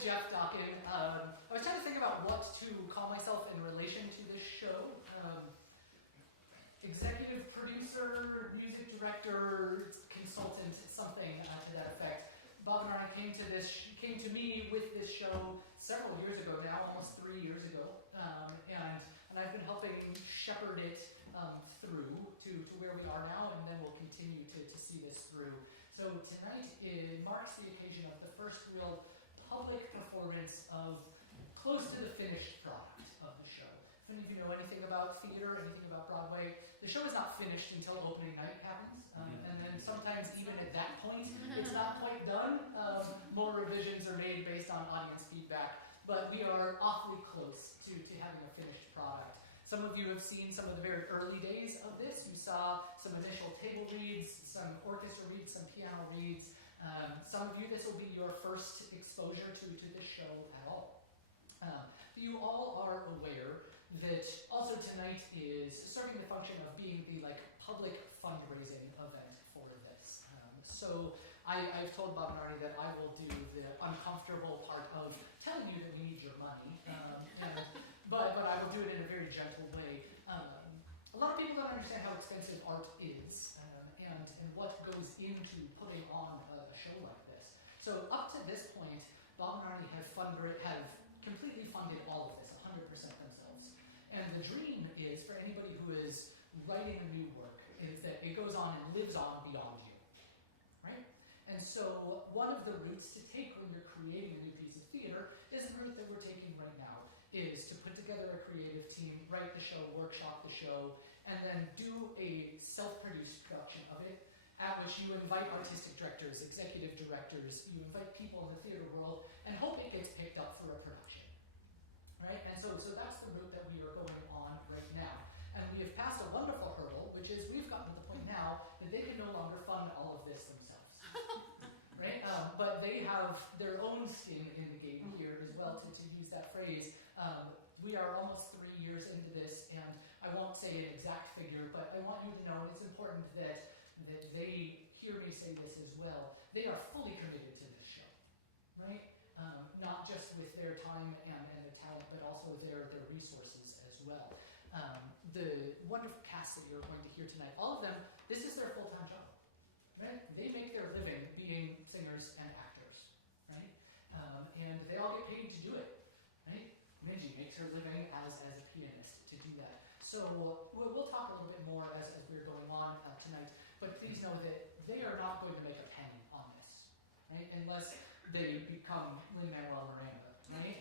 Jeff Dockin. I was trying to think about what to call myself in relation to this show. Executive producer, music director, consultant, something to that effect. Bob and I came to me with this show several years ago now, almost 3 years ago, and I've been helping shepherd it through to where we are now, and then we'll continue to see this through. So tonight it marks the occasion of the first real public performance of close to the finished product of the show. If any of you know anything about theater, anything about Broadway, the show is not finished until opening night happens, and then sometimes even at that point, it's not quite done. More revisions are made based on audience feedback, but we are awfully close to having a finished product. Some of you have seen some of the very early days of this. You saw some initial table reads, some orchestra reads, some piano reads. Some of you, this will be your first exposure to this show at all. You all are aware that also tonight is serving the function of being the public fundraising event for this. So I've told Bob and Arnie that I will do the uncomfortable part of telling you that we need your money, but I will do it in a very gentle way. A lot of people don't understand how expensive art is and what goes into putting on a show like this. So up to this point, Bob and Arnie have completely funded all of this, 100% themselves. And the dream is, for anybody who is writing a new work, is that it goes on and lives on beyond you, right? And so one of the routes to take when you're creating a new piece of theater is the route that we're taking right now, is to put together a creative team, write the show, workshop the show, and then do a self-produced production of it, at which you invite artistic directors, executive directors, you invite people in the theater world, and hope it gets picked up for a production. Right? And so that's the route that we are going on right now. And we have passed a wonderful hurdle, which is we've gotten to the point now that they can no longer fund all of this themselves. Right? But they have their own skin in the game here as well, to use that phrase. We are almost 3 years into this, and I won't say an exact figure, but I want you to know, and it's important that they hear me say this as well, they are fully committed to this show. Right? Not just with their time and the talent, but also their resources as well. The wonderful cast that you're going to hear tonight, all of them, this is their full-time job. Right? They make their living being singers and actors. Right? And they all get paid to do it. Right? Minji makes her living as a pianist to do that. So we'll talk a little bit more as we're going on tonight, but please know that they are not going to make a penny on this. Right? Unless they become Lin-Manuel Miranda, right?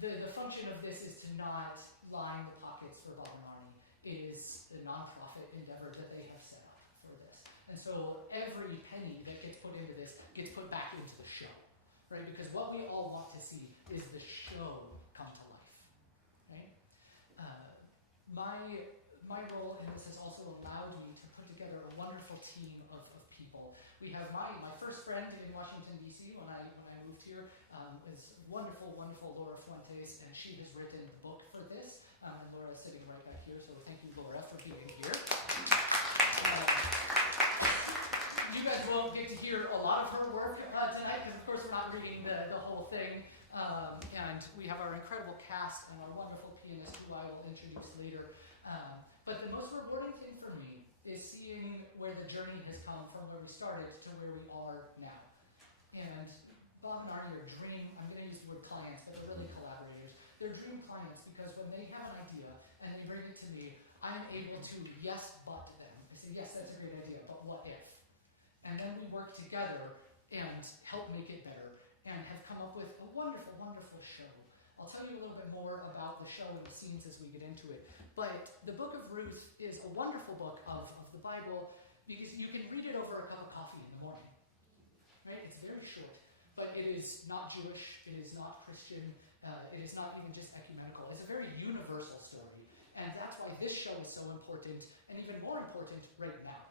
The function of this is to not line the pockets for Bob and Arnie. It is a nonprofit endeavor that they have set up for this. And so every penny that gets put into this gets put back into the show, right? Because what we all want to see is the show come to life, right? My role in this has also allowed me to put together a wonderful team of people. We have my first friend in Washington, D.C. when I moved here is wonderful, wonderful Laura Fuentes, and she has written a book for this. And Laura is sitting right back here, so thank you, Laura, for being here. You guys won't get to hear a lot of her work tonight, because of course we're not reading the whole thing. And we have our incredible cast and our wonderful pianist, who I will introduce later. But the most rewarding thing for me is seeing where the journey has come from where we started to where we are now. And Bob and Arnie are I'm going to use the word clients, but they're really collaborators. They're dream clients because when they have an idea and they bring it to me, I'm able to but them. I say, yes, that's a great idea, but what if? And then we work together and help make it better and have come up with a wonderful, wonderful show. I'll tell you a little bit more about the show and the scenes as we get into it. But the Book of Ruth is a wonderful book of the Bible because you can read it over a cup of coffee in the morning. Right? It's very short, but it is not Jewish, it is not Christian, it is not even just ecumenical. It's a very universal story. And that's why this show is so important, and even more important right now.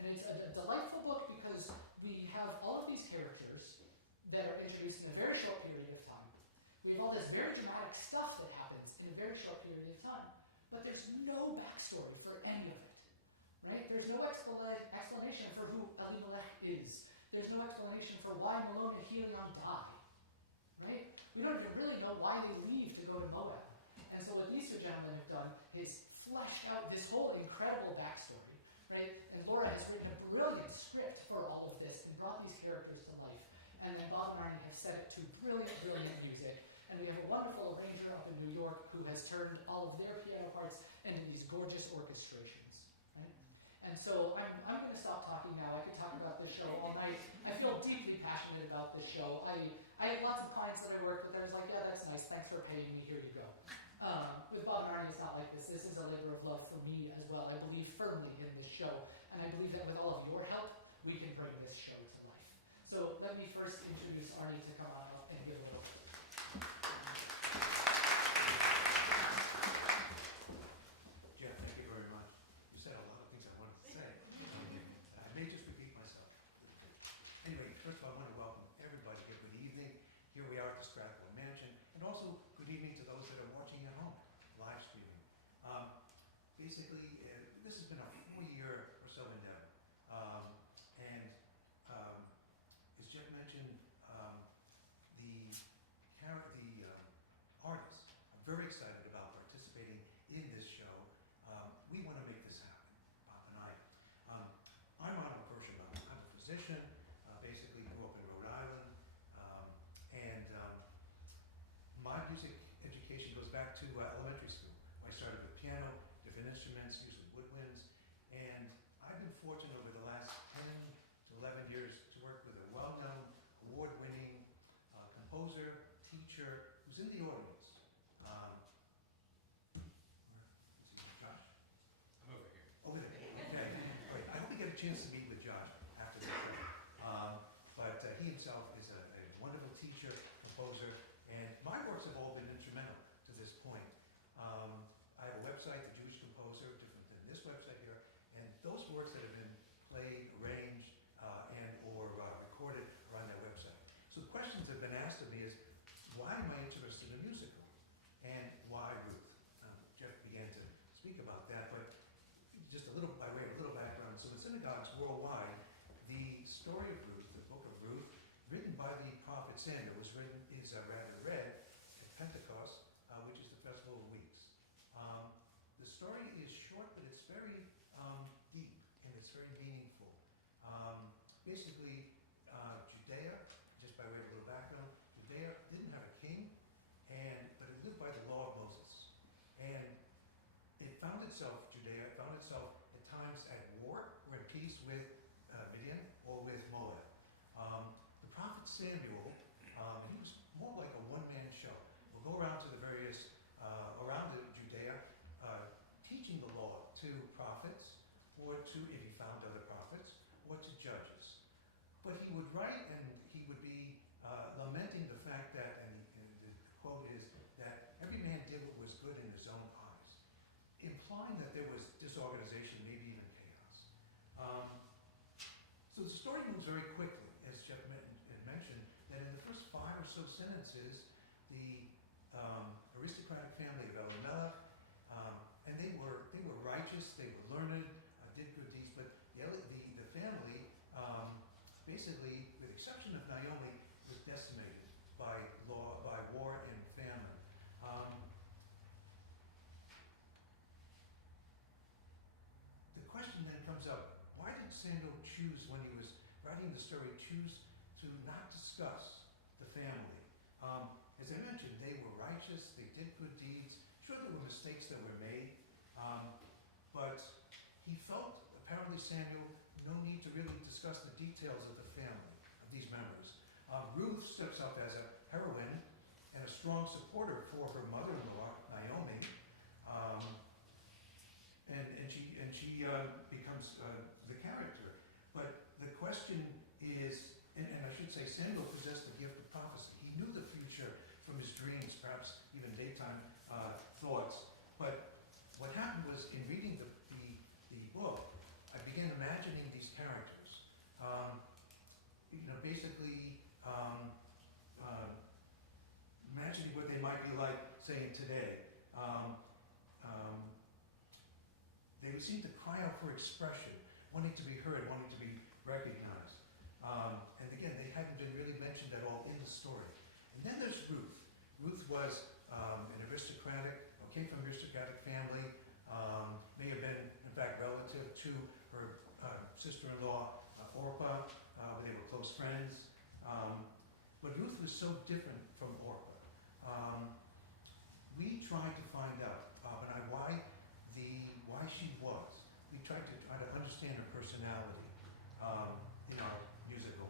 And it's a delightful book because we have all of these characters that are introduced in a very short period of time. We have all this very dramatic stuff that happens in a very short period of time. But there's no backstory for any of it. Right? There's no explanation for who Elimelech is. There's no explanation for why Malone and Helion die, right? We don't even really know why they leave to go to Moab. And so what these two gentlemen have done is flesh out this whole incredible backstory, right? And Laura has written a brilliant script for all of this and brought these characters to life. And then Bob and Arnie have set it to brilliant, brilliant music. And we have a wonderful arranger up in New York who has turned all of their piano parts into these gorgeous orchestrations, right? And so I'm going to stop talking now. I could talk about this show all night. I feel deeply passionate about this show. I have lots of clients that I work with that are like, yeah, that's nice. Thanks for paying me. Here you go. With Bob and Arnie, it's not like this. This is a labor of love for me as well. I believe firmly in this show. And I believe that with all of your help, we can bring this show to life. So let me first introduce Arnie to come on up and give a little. Jeff, thank you very much. You said a lot of things I wanted to say. I may just repeat myself. Anyway, first of all, I want to welcome everybody here. Good evening. Here we are at the Stratford Mansion. And also, good evening to those that are watching at home, live streaming. Basically, this has been a 4-year or so endeavor. As Jeff mentioned, the artists are very excited about participating in this show. We want to make this happen, Bob and I. I'm on a version of I'm a physician, basically grew up in Rhode Island, and my music education goes back to elementary school. I started with piano, different instruments, usually woodwinds, and I've been fortunate over the last 10 to 11 years to work with a well-known, award-winning composer, teacher, who's in the audience. Josh? I'm over here. Over there. Okay. Great. I hope we get a chance to meet with Josh after the show. But he himself is a wonderful teacher, composer, and my works have all been instrumental to this point. I have a website, The Jewish Composer, different than this website here, and those works that have been played, arranged, or recorded are on that website. So the questions that have been asked of me is, why am I interested in musical? And why Ruth? Jeff began to speak about that, but just by way of a little background. So in synagogues worldwide, the story of Ruth, the book of Ruth, written by the prophet Samuel, is rather read at Pentecost, which is the Festival of Weeks. The story is short, but it's very deep, and it's very meaningful. Basically, Judea, just by way of a little background, Judea didn't have a king, but it lived by the law of Moses. And Judea found itself at times at war or at peace with Midian or with Moab. The prophet Samuel, he was more like a one-man show. We'll go around to the various, around Judea, teaching the law to prophets, or to, if he found other prophets, or to judges. But he would write and he would be lamenting the fact that, and the quote is, that every man did what was good in his own eyes, implying that there was disorganization, maybe even chaos. So the story moves very quickly, as Jeff had mentioned, that in the first 5 or so sentences, the aristocratic family of Elimelech, and they were righteous, they were learned, did good deeds, but the family, basically, with the exception of Naomi, was decimated by war and famine. The question then comes up, why did Samuel choose, when he was writing the story, to not discuss the family? As I mentioned, they were righteous, they did good deeds. Sure, there were mistakes that were made, but he felt, apparently Samuel, no need to really discuss the details of the family, of these members. Ruth steps up as a heroine and a strong supporter for her mother-in-law, Naomi, and she becomes the character. But the question is, and I should say, Samuel possessed the gift of prophecy. He knew the future from his dreams, perhaps even daytime thoughts. But what happened was, in reading the book, I began imagining these characters. Basically imagining what they might be like, say, today. They would seem to cry out for expression, wanting to be heard, wanting to be recognized. And again, they hadn't been really mentioned at all in the story. And then there's Ruth. Ruth was an aristocratic, or came from an aristocratic family, may have been, in fact, relative to her sister-in-law, Orpah. They were close friends. But Ruth was so different from Orpah. We tried to find out why she was. We tried to understand her personality in our musical.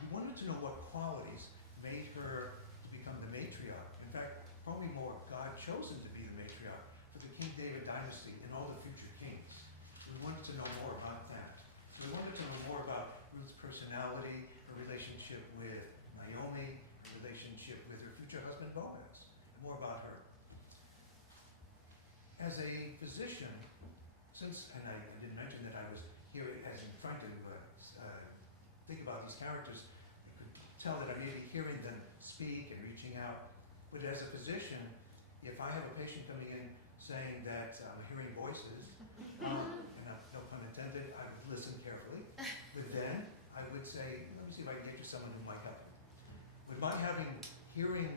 We wanted to know what qualities made her become the matriarch. In fact, probably more God chosen to be the matriarch for the King David dynasty and all the future kings. We wanted to know more about that. So we wanted to know more about Ruth's personality, her relationship with Naomi, her relationship with her future husband Boaz, and more about her. As a physician, and I didn't mention that I was here as in trying to think about these characters, you could tell that I'm really hearing them speak and reaching out. But as a physician, if I have a patient coming in saying that I'm hearing voices, and no pun intended, I would listen carefully. But then I would say, let me see if I can get you someone who might help. But by hearing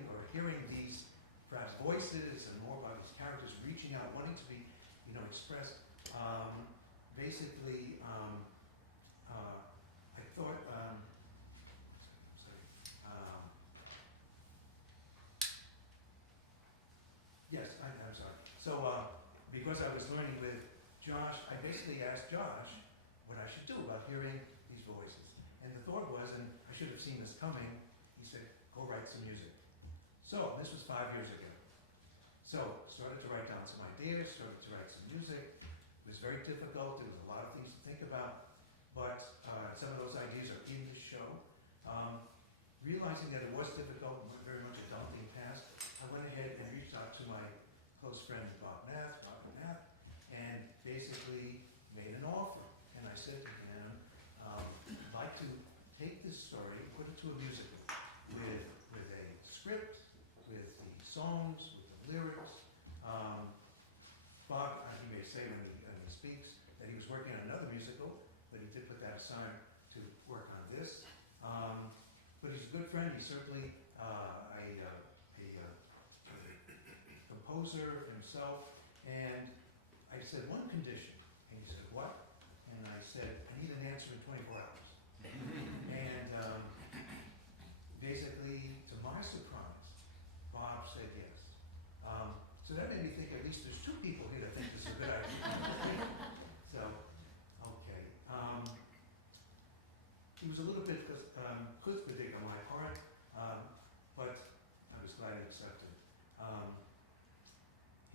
these perhaps voices and more about these characters reaching out, wanting to be, expressed, basically, I thought, yes, I'm sorry. So, because I was learning with Josh, I basically asked Josh what I should do about hearing these voices. And the thought was, and I should have seen this coming, he said, go write some music. So, this was 5 years ago. So, started to write down some ideas, started to write some music. It was very difficult. There was a lot of things to think about. But some of those ideas are in the show. Realizing that it was difficult, very much a daunting task, I went ahead and reached out to my close friend Bob Nath, and basically made an offer. And I said to him, I'd like to take this story, put it to a musical with a script, with the songs, with the lyrics. Bob, he may say when he speaks that he was working on another musical, but he did put that aside to work on this. But he's a good friend. He's certainly a composer himself. And I said, one condition. And he said, what? And I said, I need an answer in 24 hours. And basically, to my surprise, Bob said yes. So that made me think at least there's 2 people here that think this is a good idea. So, okay. He was a little bit kutzbedig on my part, but I was glad he accepted.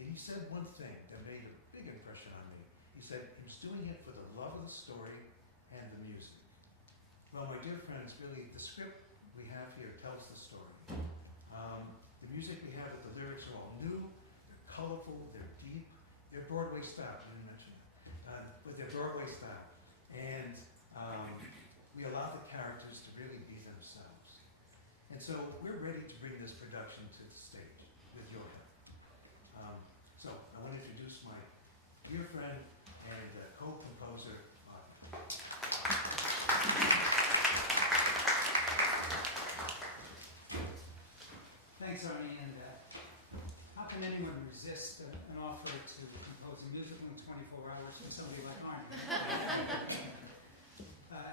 He said one thing that made a big impression on me. He said he was doing it for the love of the story and the music. Well, my dear friends, really, the script we have here tells the story. The music we have with the lyrics are all new, they're colorful, they're deep, they're Broadway style. I didn't mention that, but they're Broadway style, and we allow the characters to really be themselves. And so we're ready to bring this production to the stage with your help. So I want to introduce my dear friend and co-composer, Thanks, Arnie, and how can anyone resist an offer to compose a musical in 24 hours for somebody like Arnie?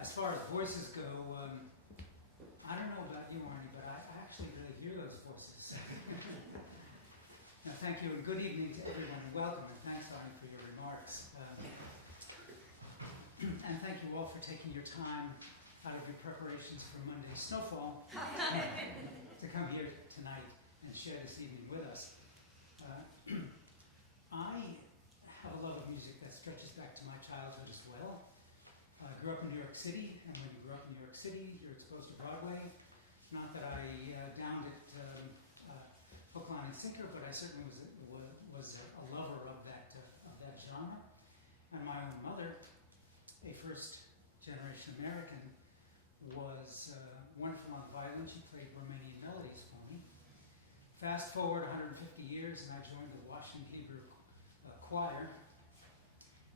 As far as voices go, I don't know about you, Arnie, but I actually really hear those voices. Now, thank you, and good evening to everyone, and welcome, and thanks, Arnie, for your remarks. And thank you all for taking your time out of your preparations for Monday's snowfall to come here tonight and share this evening with us. I have a love of music that stretches back to my childhood as well. I grew up in New York City, and when you grew up in New York City, you're exposed to Broadway. Not that I downed it hook, line, and sinker, but I certainly was a lover of that genre. And my own mother, a first-generation American, was wonderful on the violin. She played Romanian melodies for me. Fast forward 150 years, and I joined the Washington Hebrew Choir,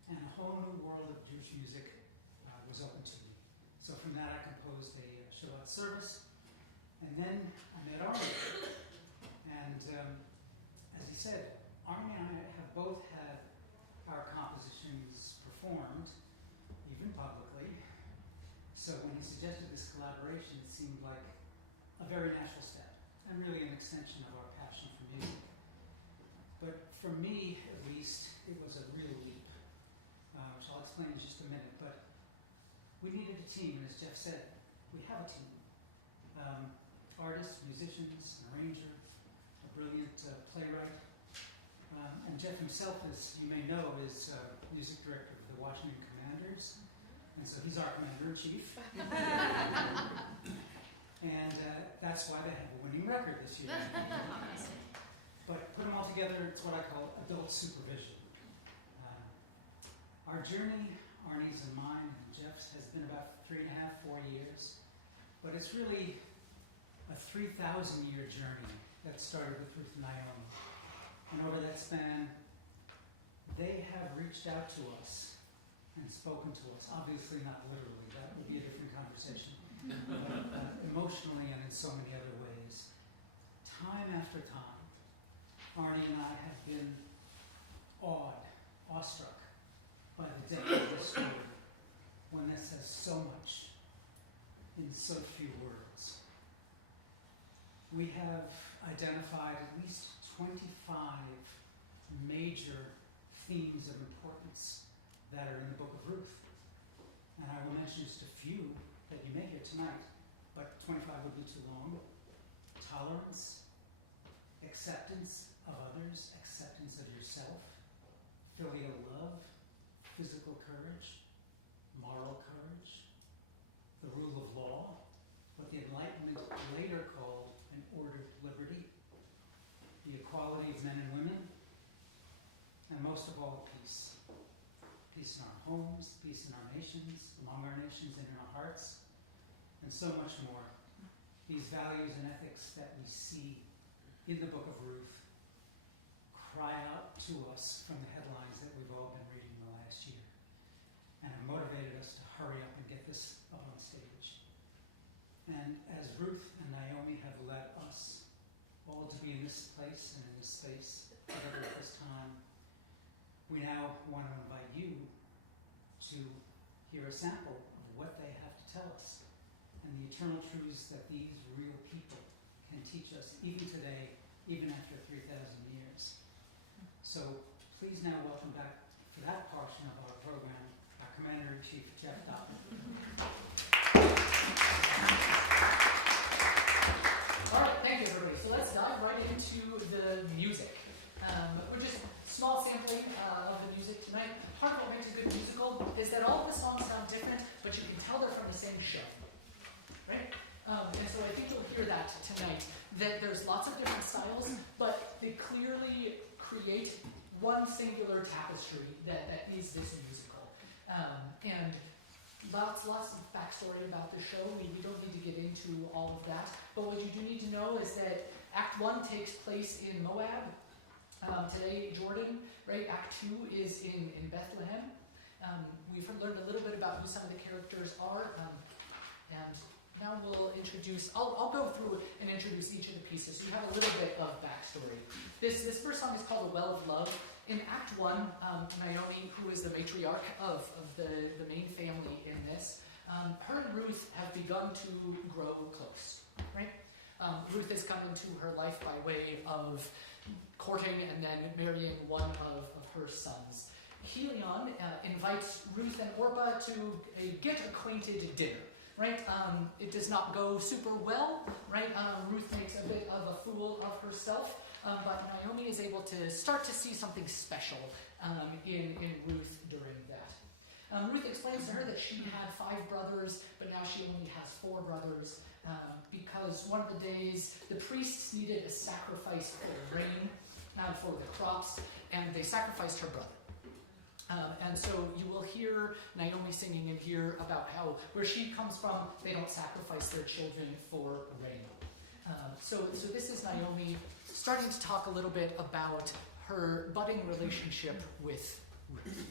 and a whole new world of Jewish music was open to me. So from that I composed a Shabbat service, and then I met Arnie. And as he said, Arnie and I have both had our compositions performed, even publicly. So when he suggested this collaboration, it seemed like a very natural step, and really an extension of our passion for music. But for me, at least, it was a real leap, which I'll explain in just a minute. But we needed a team, and as Jeff said, we have a team. Artists, musicians, an arranger, a brilliant playwright. And Jeff himself, as you may know, is music director of the Washington Commanders. And so he's our commander-in-chief. And that's why they have a winning record this year. But put them all together, it's what I call adult supervision. Our journey, Arnie's and mine and Jeff's, has been about 3.5, 4 years. But it's really a 3,000-year journey that started with Ruth and Naomi. And over that span, they have reached out to us and spoken to us. Obviously not literally, that would be a different conversation. But emotionally and in so many other ways. Time after time, Arnie and I have been awestruck by the depth of this story, one that says so much in so few words. We have identified at least 25 major themes of importance that are in the book of Ruth. And I will mention just a few that you may hear tonight, but 25 would be too long. Tolerance, acceptance of others, acceptance of yourself, filial love, physical courage, moral courage, the rule of law, what the Enlightenment later called an ordered liberty, the equality of men and women, and most of all, peace. Peace in our homes, peace in our nations, among our nations and in our hearts, and so much more. These values and ethics that we see in the book of Ruth cry out to us from the headlines that we've all been reading the last year, and have motivated us to hurry up and get this up on stage. And as Ruth and Naomi have led us all to be in this place and in this space together at this time, we now want to invite you to hear a sample of what they have to tell us and the eternal truths that these real people can teach us even today, even after 3,000 years. So please now welcome back to that portion of our program, our Commander-in-Chief, Jeff Doppler. All right, thank you, everybody. So let's dive right into the music. We're just small sampling of the music tonight. Part of what makes a good musical is that all of the songs sound different, but you can tell they're from the same show, right? And so I think you'll hear that tonight, that there's lots of different styles, but they clearly create one singular tapestry that is this musical. And lots of backstory about the show. We don't need to get into all of that, but what you do need to know is that Act 1 takes place in Moab. Today, Jordan, right? Act 2 is in Bethlehem. We've learned a little bit about who some of the characters are, and now we'll introduce, I'll go through and introduce each of the pieces so you have a little bit of backstory. This first song is called The Well of Love. In Act 1, Naomi, who is the matriarch of the main family in this, her and Ruth have begun to grow close, right? Ruth has come into her life by way of courting and then marrying one of her sons. Helion invites Ruth and Orpah to a get-acquainted dinner, right? It does not go super well, right? Ruth makes a bit of a fool of herself, but Naomi is able to start to see something special in Ruth during that. Ruth explains to her that she had 5 brothers, but now she only has 4 brothers, because one of the days the priests needed a sacrifice for the rain, for the crops, and they sacrificed her brother. And so you will hear Naomi singing in here about how where she comes from, they don't sacrifice their children for rain. So this is Naomi starting to talk a little bit about her budding relationship with Ruth.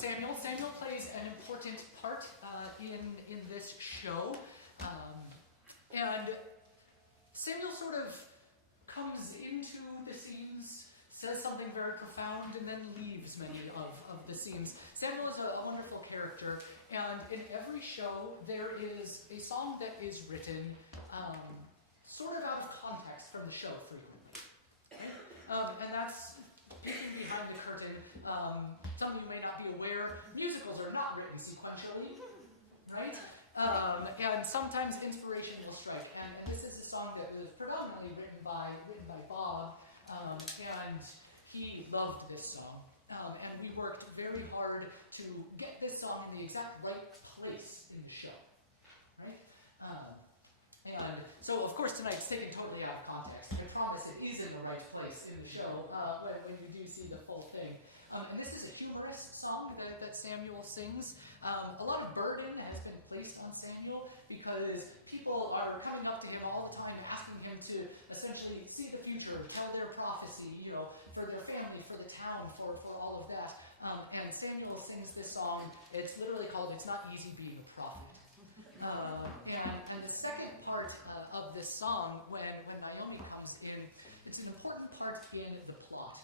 Samuel. Samuel plays an important part in this show. And Samuel sort of comes into the scenes, says something very profound, and then leaves many of the scenes. Samuel is a wonderful character, and in every show there is a song that is written sort of out of context from the show frequently. And that's peeking behind the curtain. Some of you may not be aware, musicals are not written sequentially, right? And sometimes inspiration will strike. And this is a song that was predominantly written by Bob, and he loved this song. And we worked very hard to get this song in the exact right place in the show, right? And so, of course, tonight it's taken totally out of context. I promise it is in the right place in the show when you do see the full thing. And this is a humorous song that Samuel sings. A lot of burden has been placed on Samuel because people are coming up to him all the time asking him to essentially see the future, tell their prophecy, for their family, for the town, for all of that. And Samuel sings this song. It's literally called "It's Not Easy Being a Prophet." And the second part of this song, when Naomi comes in, it's an important part in the plot.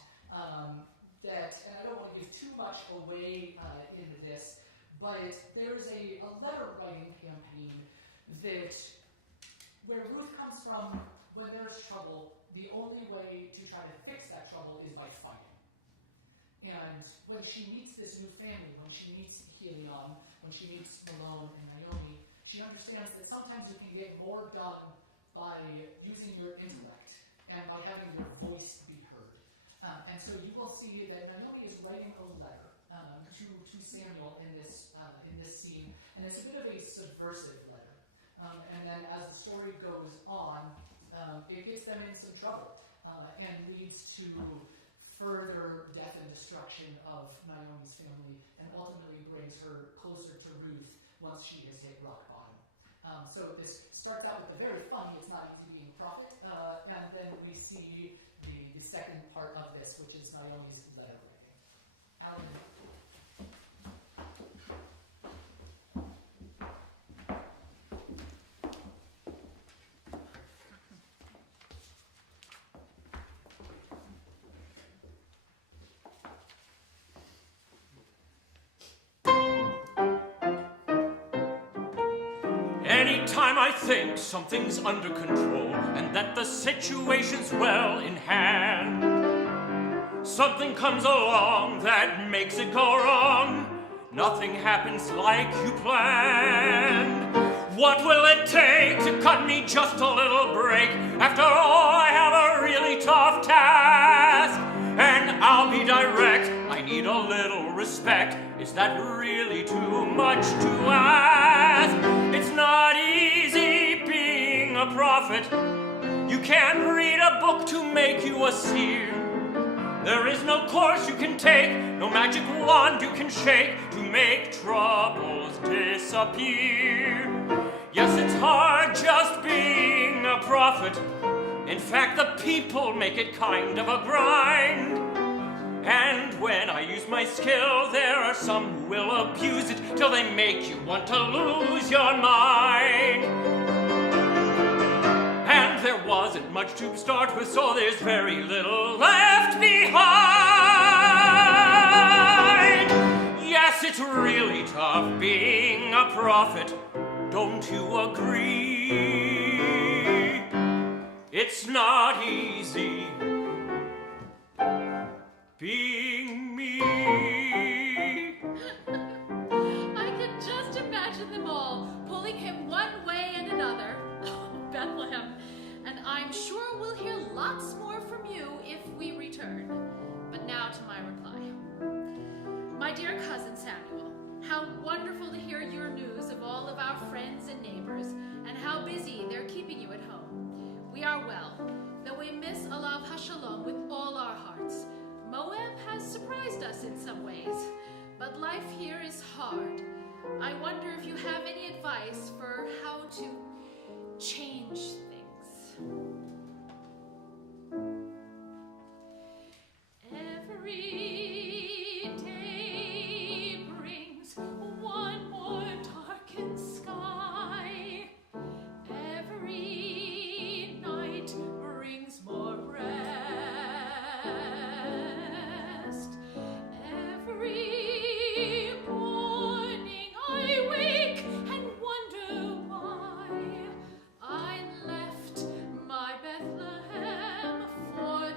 And I don't want to give too much away in this, but there's a letter writing campaign where Ruth comes from. When there's trouble, the only way to try to fix that trouble is by fighting. And when she meets this new family, when she meets Helion, when she meets Malone and Naomi, she understands that sometimes you can get more done by using your intellect and by having your voice be heard. And so you will see that Naomi is writing a letter to Samuel in this scene, and it's a bit of a subversive letter. And then as the story goes on, it gets them in some trouble and leads to further death and destruction of Naomi's family, and ultimately brings her closer to Ruth once she has hit rock bottom. So this starts out with a very funny, "It's not easy being a prophet," and then we see the second part of this, which is Naomi's letter writing. Alan. Anytime I think something's under control and that the situation's well in hand, something comes along that makes it go wrong. Nothing happens like you planned. What will it take to cut me just a little break? After all, I have a really tough task. And I'll be direct, I need a little respect. Is that really too much to ask? It's not easy being a prophet. You can't read a book to make you a seer. There is no course you can take, no magic wand you can shake to make troubles disappear. Yes, it's hard just being a prophet. In fact, the people make it kind of a grind. And when I use my skill, there are some who will abuse it till they make you want to lose your mind. And there wasn't much to start with, so there's very little left behind. Yes, it's really tough being a prophet. Don't you agree? It's not easy being me. I can just imagine them all pulling him one way and another. Oh, Bethlehem. And I'm sure we'll hear lots more from you if we return. But now to my reply. My dear cousin Samuel, how wonderful to hear your news of all of our friends and neighbors, and how busy they're keeping you at home. We are well, though we miss Alav HaShalom with all our hearts. Moab has surprised us in some ways, but life here is hard. I wonder if you have any advice for how to change things. Every day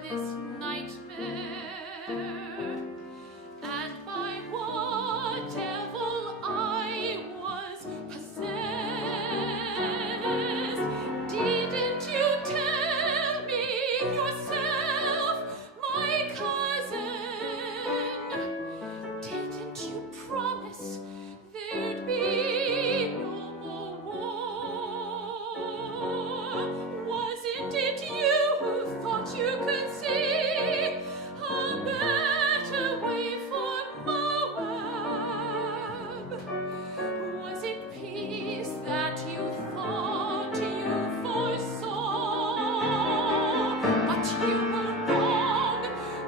this nightmare. And by what devil I was possessed. Didn't you tell me yourself, my cousin? Didn't you promise there'd be no more war? Wasn't it you who thought you could see a better way for Moab? Was it peace that you thought you foresaw? But you were wrong.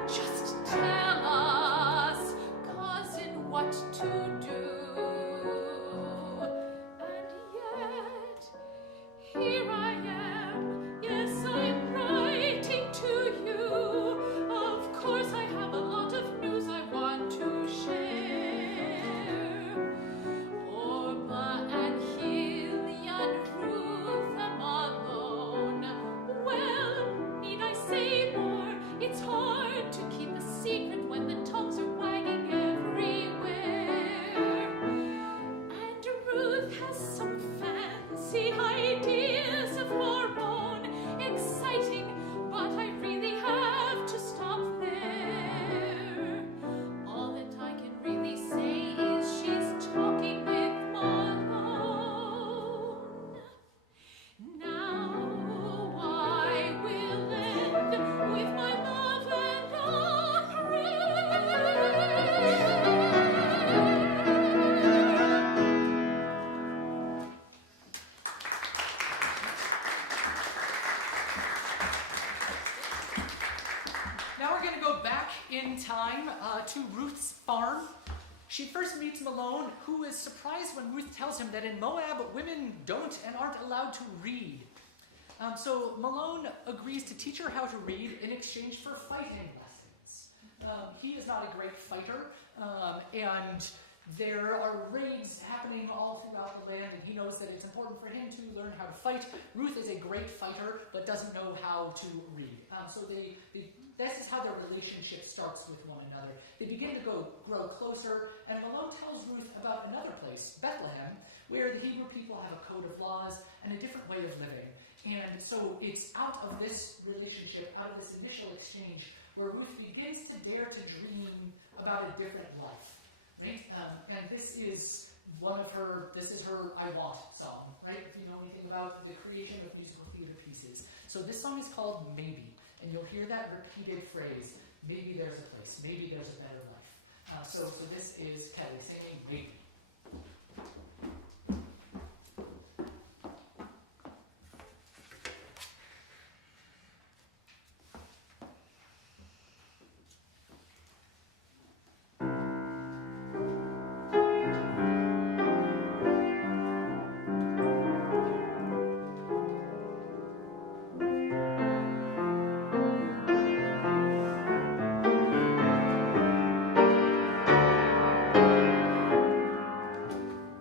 Just tell us, cousin, what to do. And yet, here I am. Yes, I'm writing to you. Of course, I have a lot of news I want to share. Orba and Hilly and Ruth am alone. Well, need I say more? It's hard to keep a secret when the tongues are wagging everywhere. And Ruth has some fancy ideas of her own, exciting, but I really have to stop there. All that I can really say is she's talking with Malone. Now I will end with my love and a prayer. Now we're going to go back in time to Ruth's farm. She first meets Malone, who is surprised when Ruth tells him that in Moab, women don't and aren't allowed to read. So Malone agrees to teach her how to read in exchange for fighting lessons. He is not a great fighter, and there are raids happening all throughout the land, and he knows that it's important for him to learn how to fight. Ruth is a great fighter, but doesn't know how to read. So this is how their relationship starts with one another. They begin to grow closer, and Malone tells Ruth about another place, Bethlehem, where the Hebrew people have a code of laws and a different way of living. And so it's out of this relationship, out of this initial exchange, where Ruth begins to dare to dream about a different life. Right? And this is her I Want song, right? If you know anything about the creation of musical theater pieces. So this song is called Maybe, and you'll hear that repeated phrase, maybe there's a place, maybe there's a better life. So this is Kelly singing Maybe.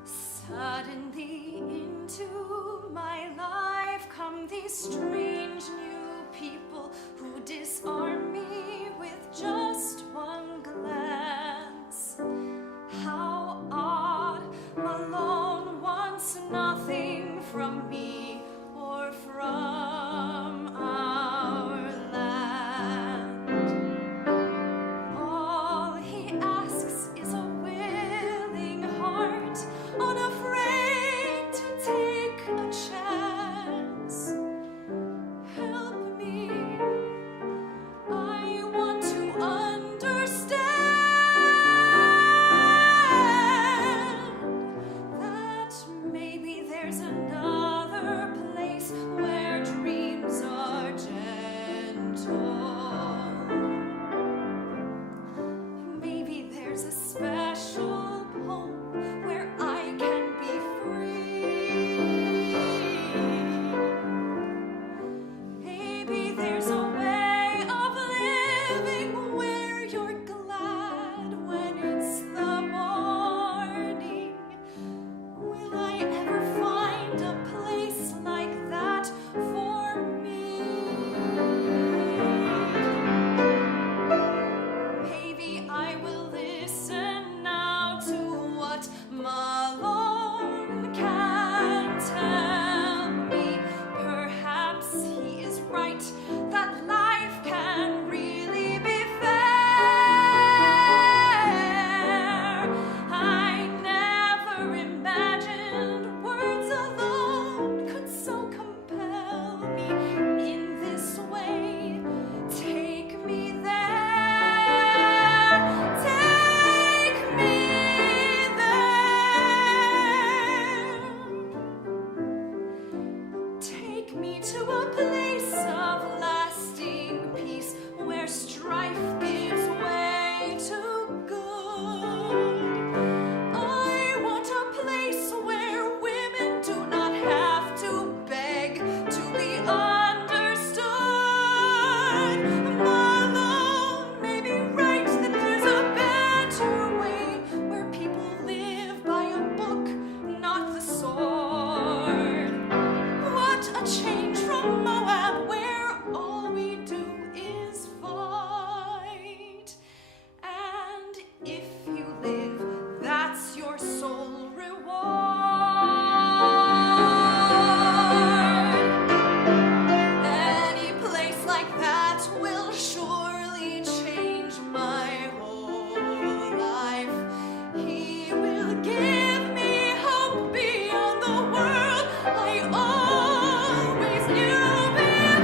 Suddenly into my life come these strange new people who disarm me with just one glance. How odd, Malone wants nothing from me or from our land. All he asks is a willing heart, unafraid to take a chance. Help me, I want to understand that maybe there's another place where dreams are gentle. Maybe there's a special home where I can be free. Maybe there's a way of living where you're glad when it's the morning. Will I ever find a place to a place of lasting peace where strife gives way to good. I want a place where women do not have to beg to be understood. Malone may be right that there's a better way where people live by a book, not the sword. What a change from Moab, where all we do is fight. And if you live, that's your sole reward. Any place like that will surely change my whole life. He will give me hope beyond the world I always knew before.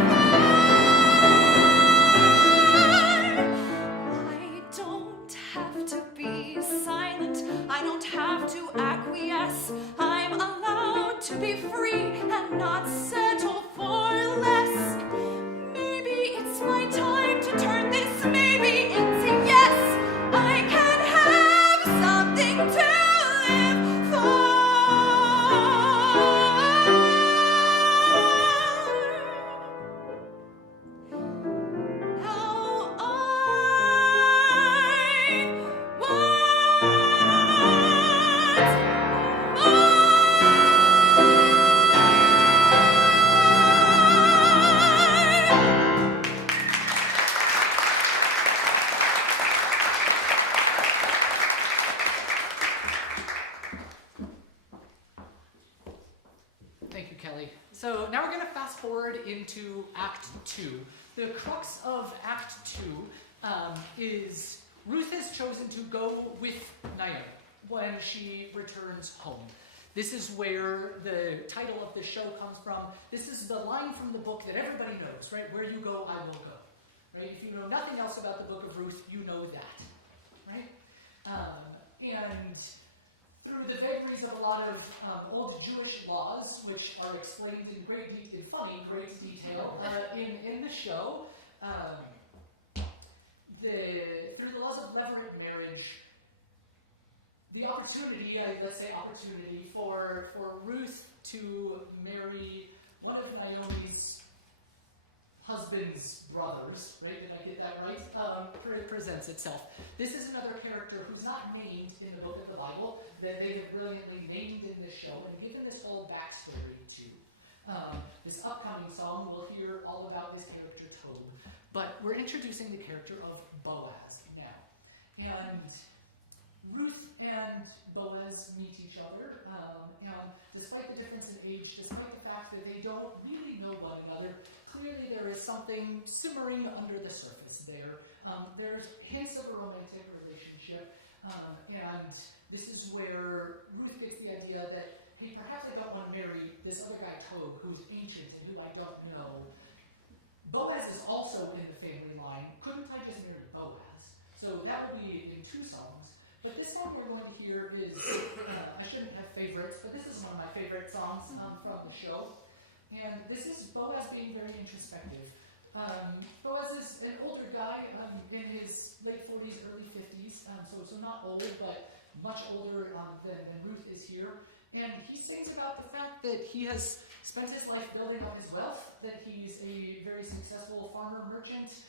I don't have to be silent. I don't have to acquiesce. I'm allowed to be free and not settle for less. Maybe it's my time to turn this maybe into yes. I can have something to live for. Now Thank you, Kelly. So now we're going to fast forward into Act 2. The crux of Act 2 is Ruth has chosen to go with Naomi when she returns home. This is where the title of the show comes from. This is the line from the book that everybody knows, right? Where you go, I will go. Right? If you know nothing else about the book of Ruth, you know that, right? And through the vagaries of a lot of old Jewish laws, which are explained in great detail in the show, through the laws of levirate marriage, the opportunity, let's say opportunity, for Ruth to marry one of Naomi's husband's brothers, right? Did I get that right? Presents itself. This is another character who's not named in the book of the Bible, that they have brilliantly named in this show and given this whole backstory to. This upcoming song, we'll hear all about this character, Tob. But we're introducing the character of Boaz now. And Ruth and Boaz meet each other, and despite the difference in age, despite the fact that they don't really know one another, clearly there is something simmering under the surface there. There's hints of a romantic relationship, and this is where Ruth gets the idea that, hey, perhaps I don't want to marry this other guy, Tob, who's ancient and who I don't know. Boaz is also in the family line. Couldn't I just marry Boaz? So that will be in 2 songs. But this one we're going to hear is, I shouldn't have favorites, but this is one of my favorite songs from the show. And this is Boaz being very introspective. Boaz is an older guy in his late 40s, early 50s, so not old, but much older than Ruth is here. And he sings about the fact that he has spent his life building up his wealth, that he's a very successful farmer merchant,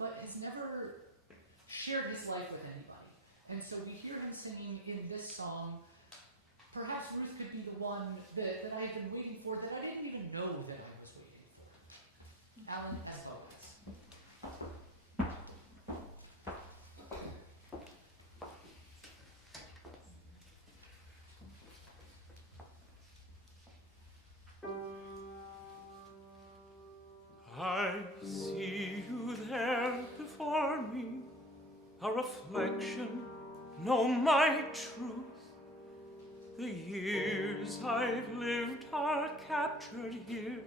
but has never shared his life with anybody. And so we hear him singing in this song, perhaps Ruth could be the one that I had been waiting for, that I didn't even know that I was waiting for. Alan as Boaz. I see you there before me, a reflection, no, my truth. The years I've lived are captured here.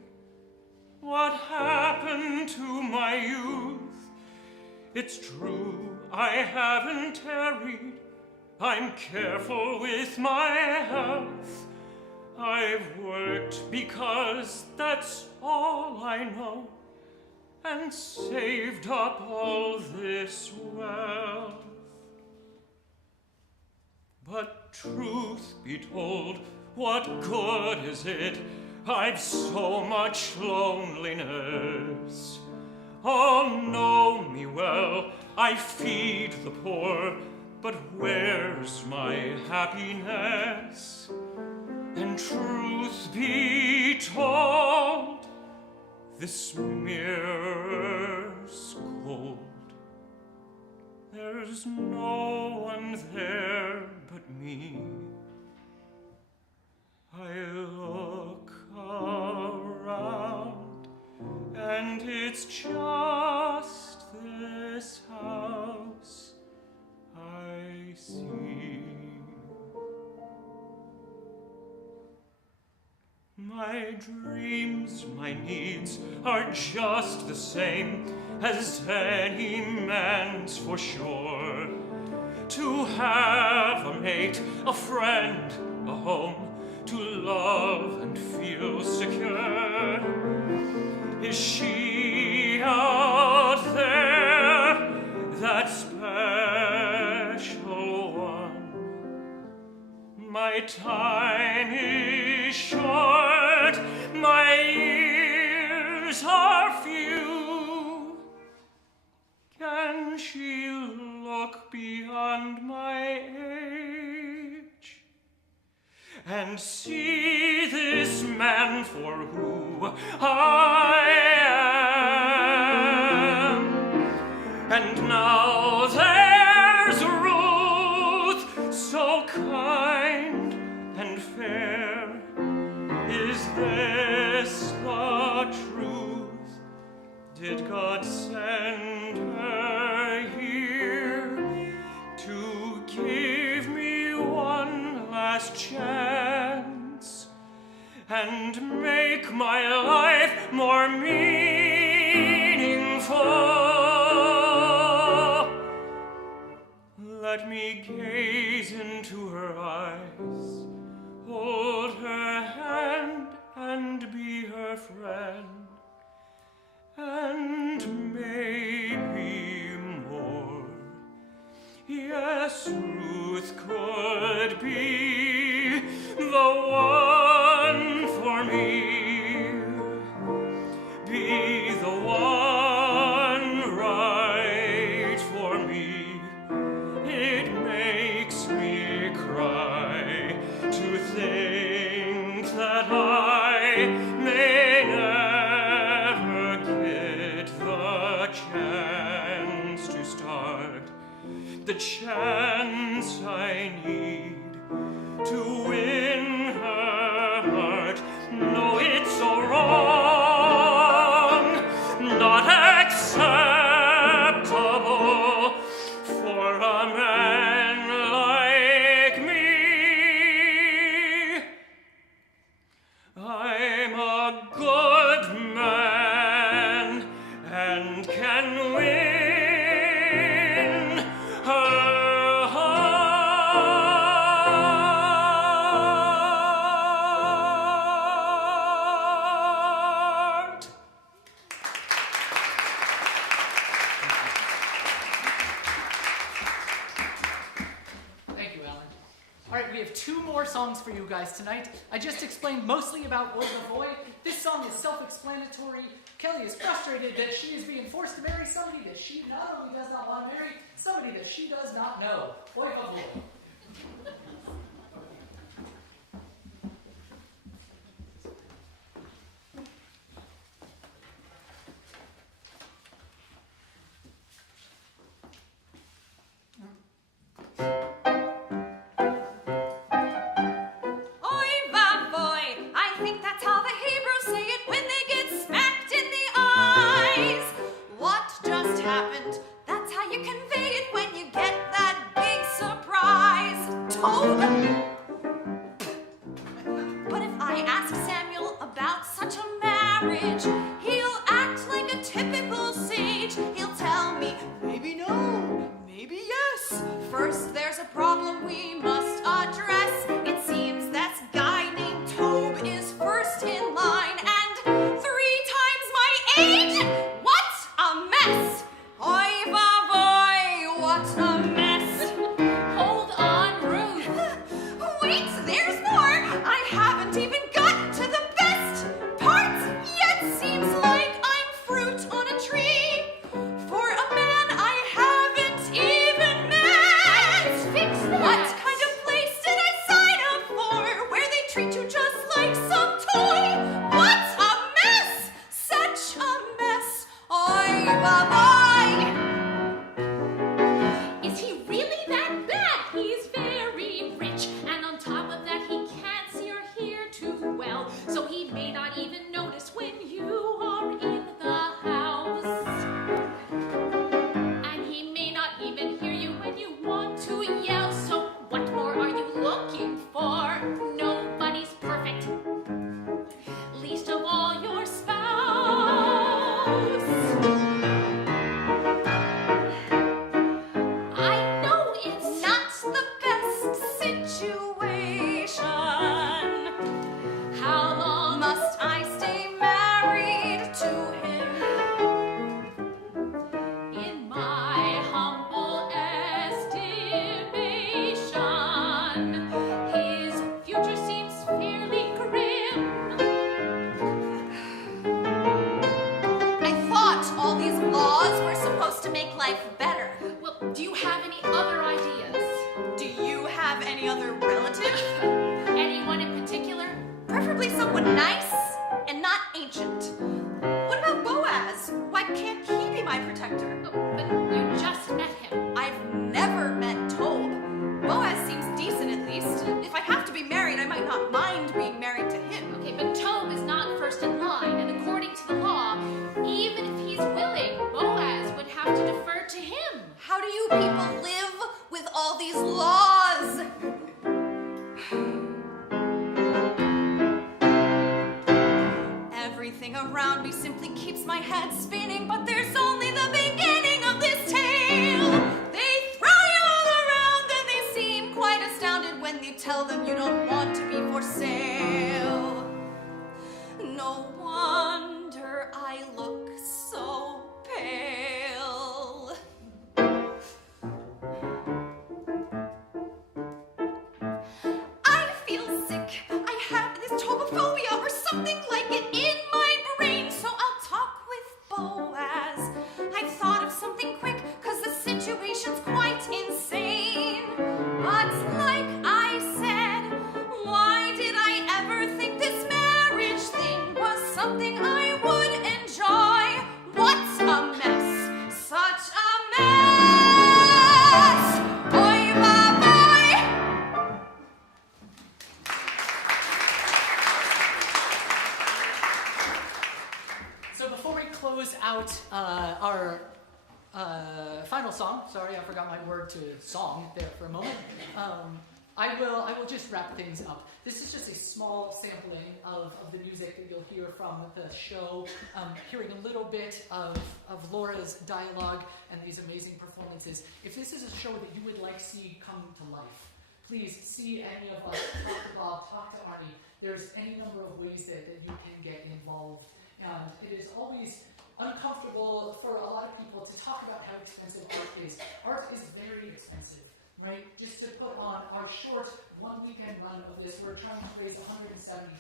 What happened to my youth? It's true, I haven't tarried. I'm careful with my health. I've worked because that's all I know, and saved up all this wealth. But truth be told, what good is it? I've so much loneliness. All know me well, I feed the poor, but where's my happiness? And truth be told, this mirror's cold. There's no one there but me. I look around, and it's just this house I see. My dreams, my needs are just the same as any man's for sure. To have a mate, a friend, a home, to love and feel secure. Is she out there, that special one? My time is short, my years are few. Can she look beyond my age and see this man for who I am? And now there's Ruth, so kind and fair. Is this the truth? Did God send her here to give me one last chance and make my life more meaningful? Let me gaze into her eyes, hold her hand and be her friend, and maybe more. Yes, Ruth could be the one for me, be the one right for me. It makes me cry to think that I may never get the chance to start, the chance I need to win her heart. No, it's so wrong, not acceptable for a man like me. I'm a good man and can win her heart. Thank you, Alan. All right, we have two more songs for you guys tonight. I just explained mostly about Oy Voy. This song is self-explanatory. Kelly is frustrated that she is being forced to marry somebody that she not only does not want to marry, somebody that she does not know. Oy Voy. Oy vavoy, I think that's how the Hebrews say it when they get smacked in the eyes. What just happened? That's how you convey it when you get that big surprise. Told first in line and 3 times my age? What a mess! Oy vavoy, what a mess! Hold on, Ruth. Wait, there's more! I haven't even got to the best part yet. Seems like I'm fruit on a tree. For a man I haven't even met. Fix that. What kind of place did I sign up for? Where they treat you just like some toy? What a mess! Such a mess! Oy vavoy! Is he really that bad? He's very rich, and on top of that, he can't see or hear too well, so he may not even notice when you are in the house. And he may not even hear you when you want to yell, so what more are you looking for? Nobody's perfect, least of all your spouse. I know it's Not the best situation. How long must I stay married to him? in my humble estimation. His future seems fairly grim. I thought all these laws were supposed to make life better. Well, do you have any other ideas? Do you have any other relative? Anyone in particular? Preferably someone nice and not ancient. What about Boaz? Why can't he be my protector? Oh, but you just met him. I've never met Tob. Boaz seems decent at least. If I have to be married, I might not mind being married to him. Okay, but Tob is not first in line, and according to the law, even if he's willing, Boaz would have to defer to him. How do you people live with all these laws? Everything around me simply keeps my head spinning, but there's only the beginning of this tale. They throw you all around and they seem quite astounded when you tell them you don't want to be for sale. No wonder I look so pale. I feel sick. I have this tobophobia or something like it in my brain, so I'll talk with Boaz. I've thought of something quick, cause the situation's quite insane. But like I said, why did I ever think this marriage thing was something I would enjoy? What a mess! Such a mess! Oy vavoy! So before we close out our final song, sorry I forgot my word to song there for a moment. I will just wrap things up. This is just a small sampling of the music that you'll hear from the show, hearing a little bit of Laura's dialogue and these amazing performances. If this is a show that you would like to see come to life, please see any of us, talk to Bob, talk to Arnie. There's any number of ways that you can get involved. And it is always uncomfortable for a lot of people to talk about how expensive art is. Art is very expensive, right? Just to put on our short one-weekend run of this, we're trying to raise $170,000,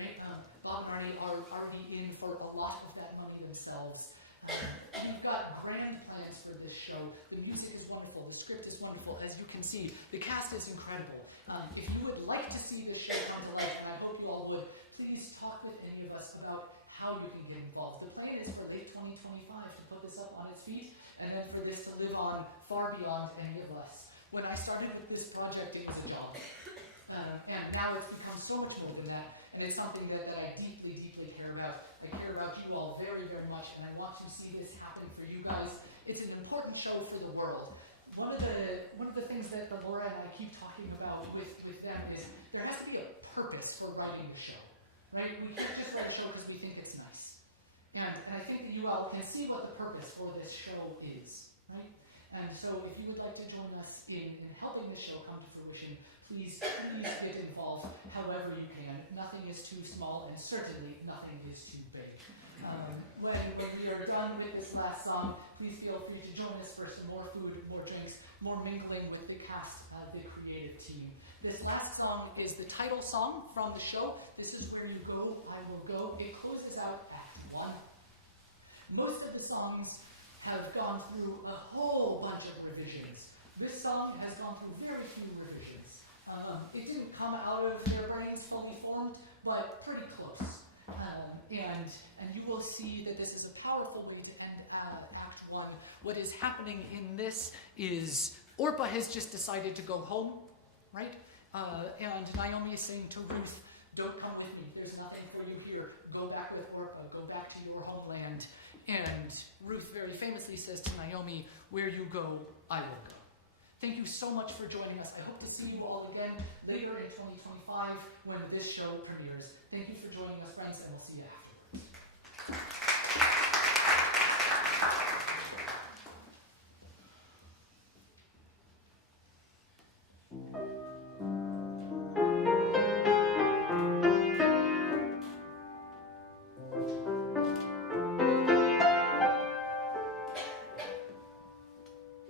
right? Bob and Arnie are already in for a lot of that money themselves. We've got grand plans for this show. The music is wonderful. The script is wonderful. As you can see, the cast is incredible. If you would like to see this show come to life, and I hope you all would, please talk with any of us about how you can get involved. The plan is for late 2025 to put this up on its feet, and then for this to live on far beyond any of us. When I started with this project, it was a job. And now it's become so much more than that, and it's something that I deeply, deeply care about. I care about you all very, very much, and I want to see this happen for you guys. It's an important show for the world. One of the things that Laura and I keep talking about with them is there has to be a purpose for writing the show, right? We can't just write a show because we think it's nice. And I think that you all can see what the purpose for this show is, right? And so if you would like to join us in helping this show come to fruition, please get involved however you can. Nothing is too small, and certainly nothing is too big. When we are done with this last song, please feel free to join us for some more food, more drinks, more mingling with the cast of the creative team. This last song is the title song from the show. This is Where You Go, I Will Go. It closes out Act 1. Most of the songs have gone through a whole bunch of revisions. This song has gone through very few revisions. It didn't come out of their brains fully formed, but pretty close. And you will see that this is a powerful way to end Act 1. What is happening in this is Orpah has just decided to go home, right? And Naomi is saying to Ruth, don't come with me. There's nothing for you here. Go back with Orpah. Go back to your homeland. And Ruth very famously says to Naomi, where you go, I will go. Thank you so much for joining us. I hope to see you all again later in 2025 when this show premieres. Thank you for joining us, friends, and we'll see you afterwards.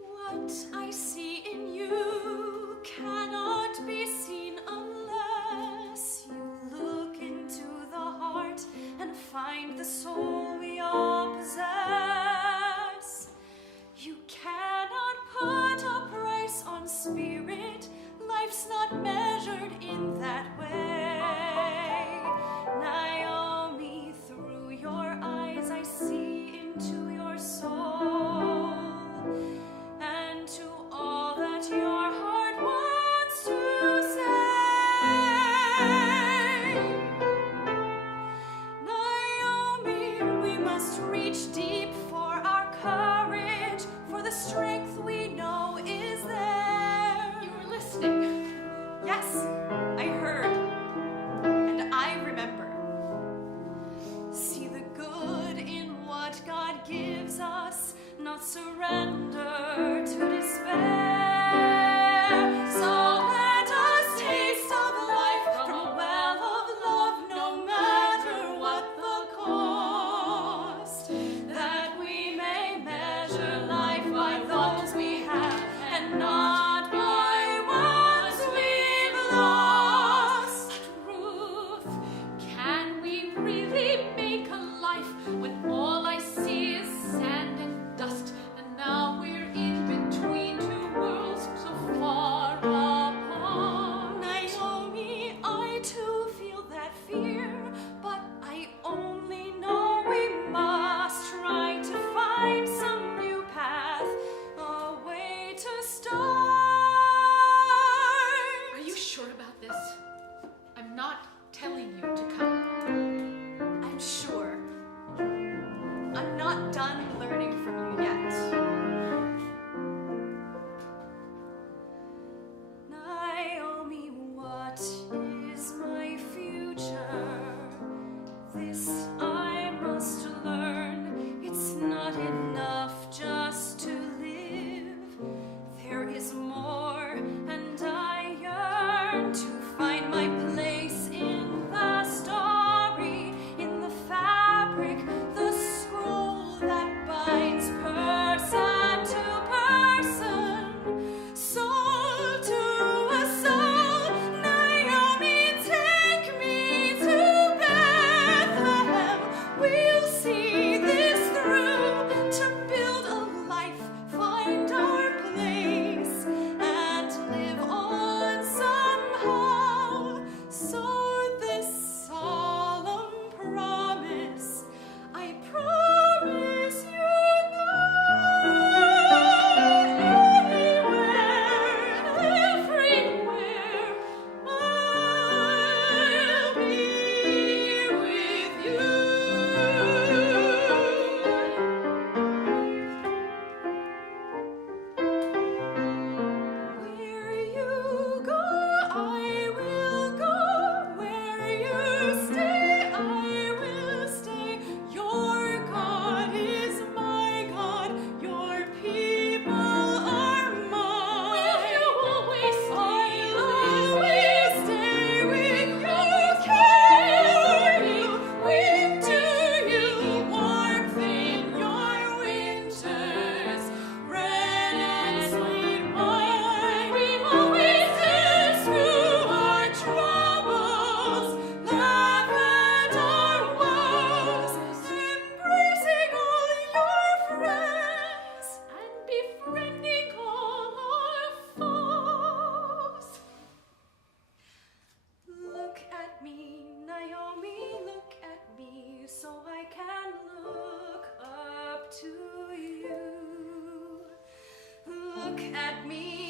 What I see in you cannot be seen unless you look into the heart and find the soul we all possess. You cannot put a price on spirit, life's not measured in that way. Naomi, through your eyes I see into your soul, and to all that your heart wants to say. Naomi, we must reach deep so I can look up to you. Look at me.